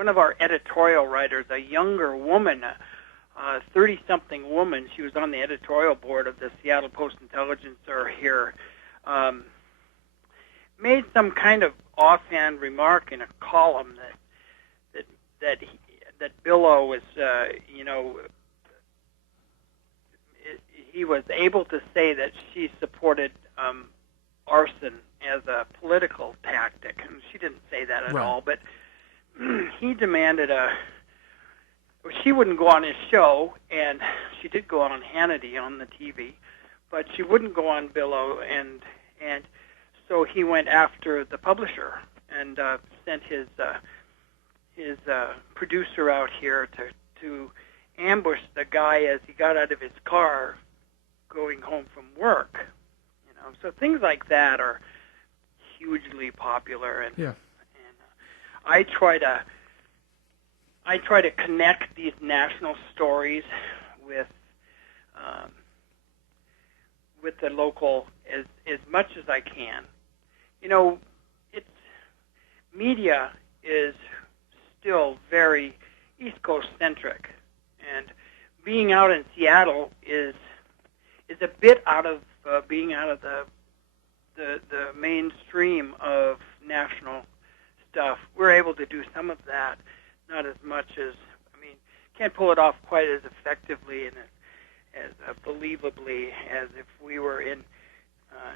one of our editorial writers, a younger woman, 30-something woman. She was on the editorial board of the Seattle Post-Intelligencer here. Made some kind of offhand remark in a column that Billow was, he was able to say that she supported arson as a political tactic, and she didn't say that at all. But he demanded she wouldn't go on his show, and she did go on Hannity on the TV, but she wouldn't go on Billow, and so he went after the publisher and sent his producer out here to ambush the guy as he got out of his car going home from work. So things like that are hugely popular, and I try to connect these national stories with the local as much as I can. Media is still very East Coast centric, and being out in Seattle is a bit out of being out of the mainstream of national stuff. We're able to do some of that, not as much as, can't pull it off quite as effectively and as believably as if we were in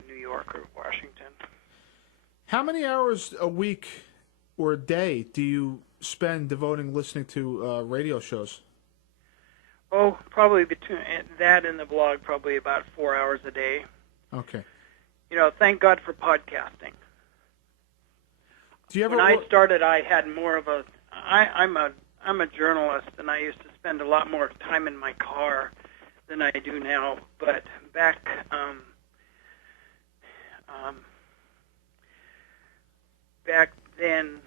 New York or Washington. How many hours a week or a day do you spend devoting listening to radio shows? Oh, probably between that and the blog, probably about 4 hours a day. Okay. Thank God for podcasting. Do you ever? When I started, I had more of a. I'm a journalist, and I used to spend a lot more time in my car than I do now. But back then,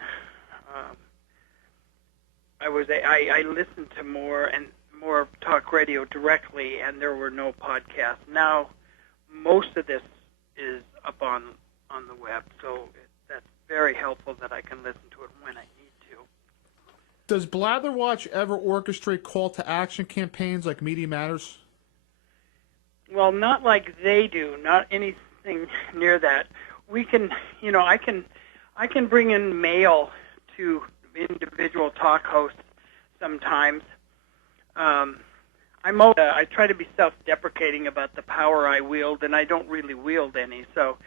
I listened to more talk radio directly, and there were no podcasts. Now, most of this is up on the web, so that's very helpful that I can listen to it when I need to. Does Blatherwatch ever orchestrate call to action campaigns like Media Matters? Well, not like they do. Not anything near that. We can, I can bring in mail to individual talk hosts sometimes. I try to be self-deprecating about the power I wield, and I don't really wield any. So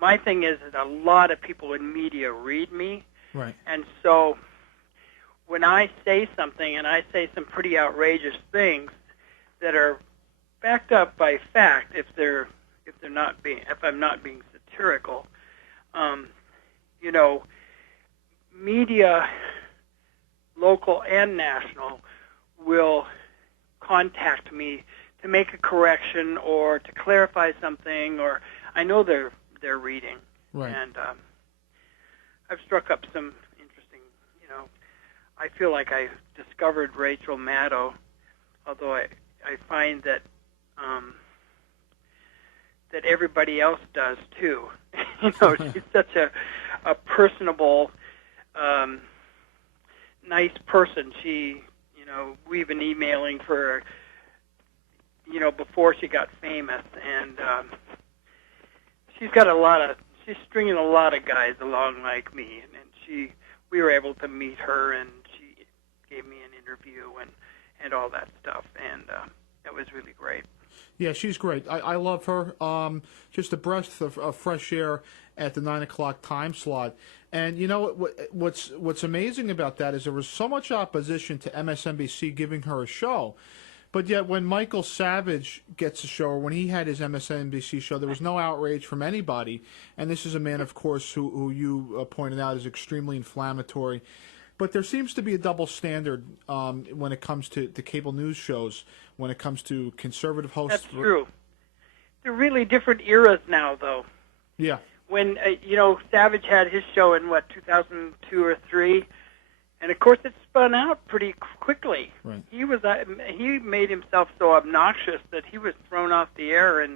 my thing is that a lot of people in media read me. Right. And so when I say something, and I say some pretty outrageous things that are backed up by fact, if I'm not being satirical, media, local and national, will contact me to make a correction or to clarify something, or I know they're reading. Right. And I've struck up some interesting, I feel like I discovered Rachel Maddow, although I find that that everybody else does too. She's such a personable, nice person. We've been emailing for, before she got famous, and she's stringing a lot of guys along like me, and we were able to meet her, and she gave me an interview and all that stuff, and it was really great. Yeah, she's great. I love her. Just a breath of fresh air at the 9 o'clock time slot. And what's amazing about that is there was so much opposition to MSNBC giving her a show. But yet when Michael Savage gets a show, or when he had his MSNBC show, there was no outrage from anybody. And this is a man, of course, who you pointed out is extremely inflammatory. But there seems to be a double standard when it comes to cable news shows, when it comes to conservative hosts. That's true. They're really different eras now, though. Yeah. When, Savage had his show in, 2002 or 3, and of course it spun out pretty quickly. Right. He made himself so obnoxious that he was thrown off the air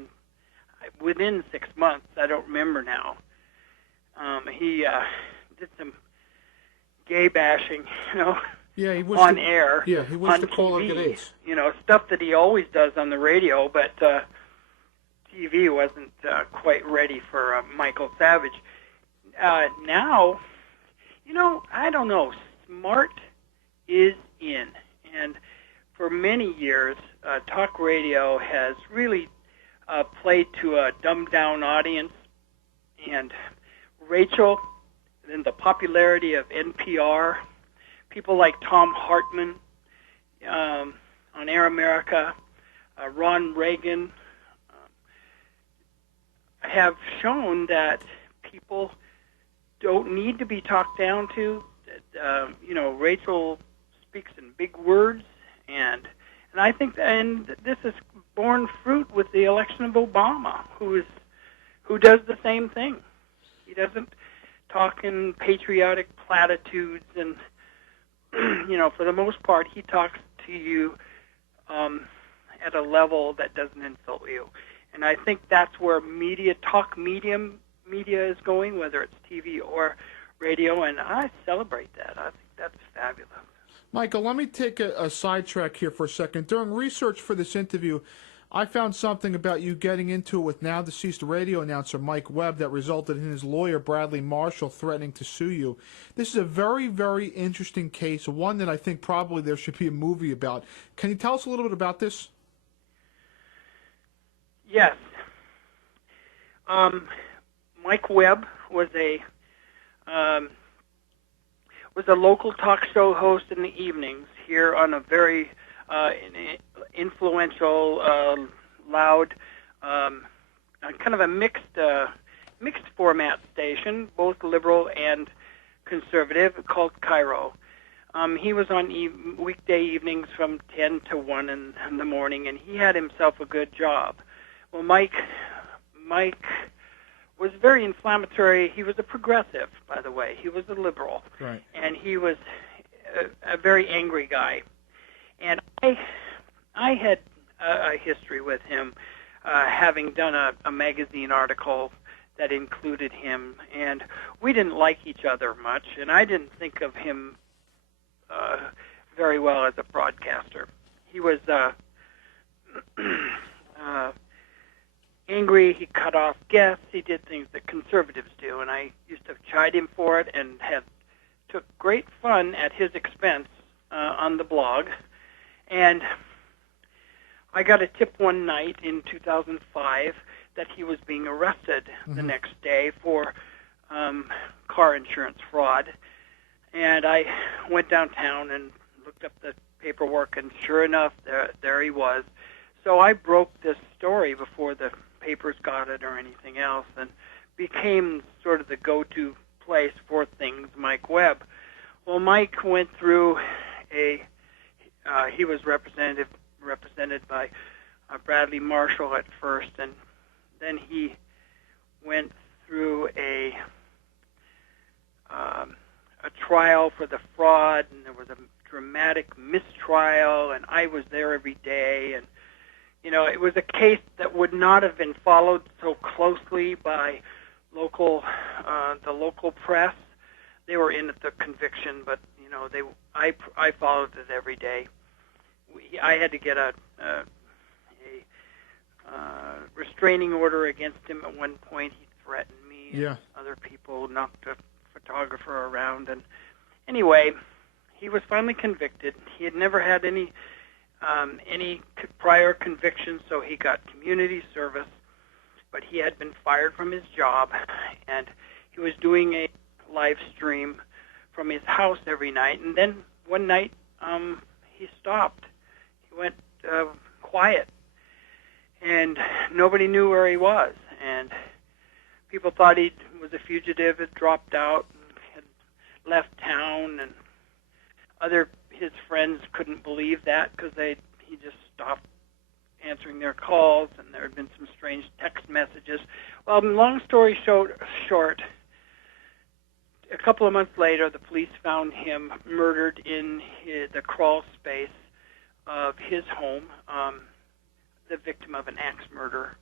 within 6 months. I don't remember now. He did some gay bashing, Yeah, he was on air, Yeah, he was on to call TV, it it is. Stuff that he always does on the radio, but TV wasn't quite ready for Michael Savage. Now, I don't know. Smart is in, and for many years, talk radio has really played to a dumbed-down audience, and Rachel, and the popularity of NPR, people like Tom Hartman on Air America, Ron Reagan, have shown that people don't need to be talked down to. Rachel speaks in big words, and I think this is borne fruit with the election of Obama, who does the same thing. He doesn't talk in patriotic platitudes, and for the most part, he talks to you at a level that doesn't insult you. And I think that's where media is going, whether it's TV or radio, and I celebrate that. I think that's fabulous. Michael, let me take a sidetrack here for a second. During research for this interview, I found something about you getting into it with now-deceased radio announcer Mike Webb that resulted in his lawyer, Bradley Marshall, threatening to sue you. This is a very, very interesting case, one that I think probably there should be a movie about. Can you tell us a little bit about this? Yes. Mike Webb was a local talk show host in the evenings here on a very influential, loud, kind of a mixed format station, both liberal and conservative, called Cairo. He was on weekday evenings from 10 to 1 in the morning, and he had himself a good job. Well, Mike was very inflammatory. He was a progressive, by the way. He was a liberal. Right. And he was a very angry guy. And I had a history with him, having done a magazine article that included him, and we didn't like each other much, and I didn't think of him very well as a broadcaster. He was angry. He cut off guests. He did things that conservatives do, and I used to chide him for it and took great fun at his expense on the blog. And I got a tip one night in 2005 that he was being arrested the next day for car insurance fraud. And I went downtown and looked up the paperwork, and sure enough, there he was. So I broke this story before the papers got it or anything else, and became sort of the go-to place for things Mike Webb. Well, Mike went through he was represented by Bradley Marshall at first, and then he went through a trial for the fraud, and there was a dramatic mistrial, and I was there every day, and it was a case that would not have been followed so closely by the local press. They were in at the conviction, but I followed it every day. I had to get a restraining order against him at one point. He threatened me. Yeah. And other people knocked a photographer around, and anyway, he was finally convicted. He had never had any prior convictions, so he got community service, but he had been fired from his job, and he was doing a live stream from his house every night, and then one night he stopped. He went quiet, and nobody knew where he was, and people thought he was a fugitive, had dropped out, and had left town, and his friends couldn't believe that because he just stopped answering their calls, and there had been some strange text messages. Well, long story short, a couple of months later, the police found him murdered in the crawl space of his home, the victim of an axe murder.